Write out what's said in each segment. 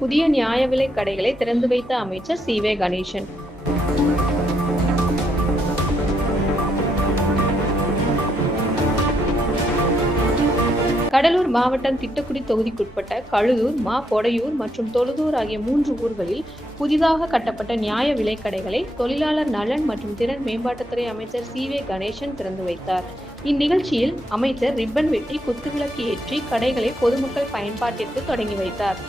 புதிய நியாய விலை கடைகளை திறந்து வைத்த அமைச்சர் சி.வே. கணேசன். கடலூர் மாவட்டம் திட்டக்குடி தொகுதிக்குட்பட்ட கழுதூர், பொடையூர் மற்றும் தொழுதூர் ஆகிய 3 ஊர்களில் புதிதாக கட்டப்பட்ட நியாய விலைக் கடைகளை தொழிலாளர் நலன் மற்றும் திறன் மேம்பாட்டுத்துறை அமைச்சர் சி.வே. கணேசன் திறந்து வைத்தார். இந்நிகழ்ச்சியில் அமைச்சர் ரிப்பன் வெட்டி குத்துவிளக்கு ஏற்றி கடைகளை பொதுமக்கள் பயன்பாட்டிற்கு தொடங்கி வைத்தார்.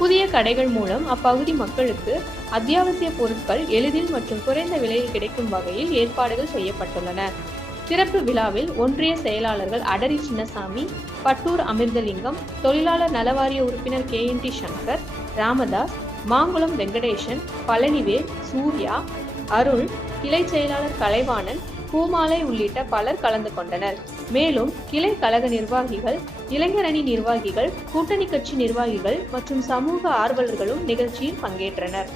புதிய கடைகள் மூலம் அப்பகுதி மக்களுக்கு அத்தியாவசிய பொருட்கள் எளிதில் மற்றும் குறைந்த விலையில் கிடைக்கும் வகையில் ஏற்பாடுகள் செய்யப்பட்டுள்ளன. திறப்பு விழாவில் ஒன்றிய செயலாளர்கள் அடரி சின்னசாமி, பட்டூர் அமிர்தலிங்கம், தொழிலாளர் நலவாரிய உறுப்பினர் KNT சங்கர், ராமதாஸ், மாங்குளம் வெங்கடேசன், பழனிவேல், சூர்யா, அருள், கிளை செயலாளர் கலைவாணன், பூமாலை உள்ளிட்ட பலர் கலந்து கொண்டனர். மேலும் கிளை கழக நிர்வாகிகள், இளைஞரணி நிர்வாகிகள், கூட்டணி கட்சி நிர்வாகிகள் மற்றும் சமூக ஆர்வலர்களும் நிகழ்ச்சியில் பங்கேற்றனர்.